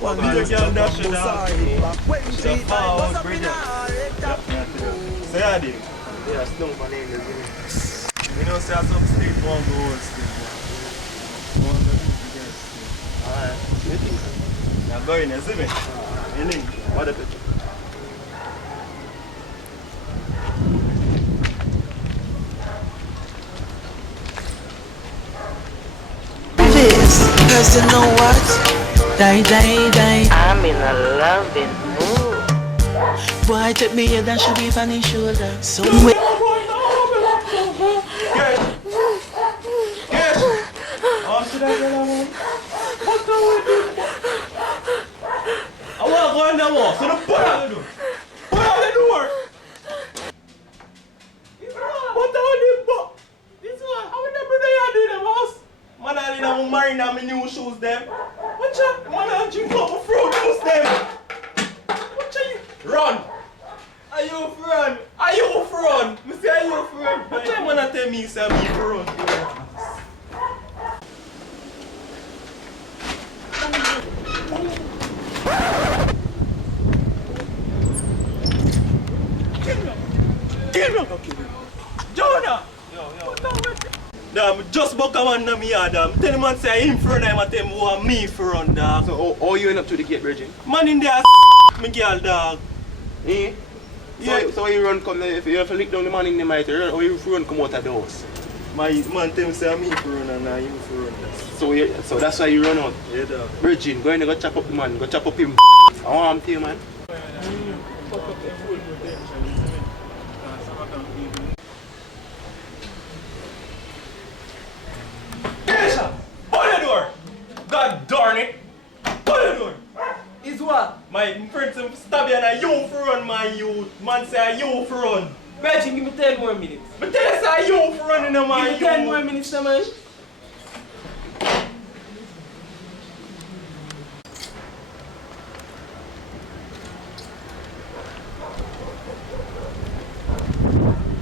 One But just the girl jump that up should have beside. forward bridge. So yeah, dude. Yeah, Snoop, my name is. You know, say some state one go on still. One go do it again still. Alright, you think so? You're going, you see me? You link. What the picture? This, cause you know what? Die, die, die. I'm in a loving mood. Boy, take me head and should be on his shoulder. Somewhere. Oh, should I get a one? What the hell? I want to go in the wall, so the put out the door. Put out the door! What the hell? This one? I would never know you do them house. Man, I didn't marry them in new shoes them. Watch out, man, I drink up a fruit juice them. Watch out, you. Run! Are you for run? Are you for run? Me say are you for run? Watch out, man, I tell me say me for run. Jonah! Damn, just buck a man in me yard, damn. Tell him man say him for him and tell him who are me for run, dog. So, how you end up to the gate, Virgin? Man in there me girl, dog. Eh? Yeah. So you run come if you have to lick down the man in the might run or you run come out of the house? My man tell me say me for run and I him for run. So that's why you run out. Yeah, dog. Virgin, go in and go chop up the man, go chop up him. I want him to you, man. Fuck up the full potential, you see me? Some of them people. Kesha! Open the door! God darn it! Open the door! Is what? My friends stab you and you for run, my youth. Man say you for run. Virgin, give me 10 more minutes. But tell us how you for running in my Give me 10 more minutes, man.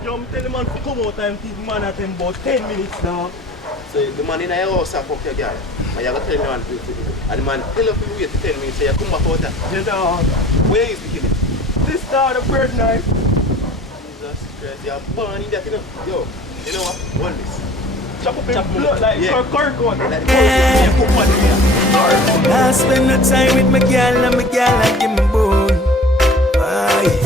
Yo, I'm telling man to come out and teach man at him about 10 minutes now. So the man in your house have fuck your girl. And you have to tell the man to do it. And the man tell you to wait to 10 minutes so you come back out there. Yeah, dog. Where is the kid? This dog, the bird knife. Jesus Christ, you're born in that, you know. Yo, you know what? One this. Chop up his Chop blood like yeah. cork on. Like the yeah. Put one in here. I spend the time with my girl and my girl a give me bun. Aye.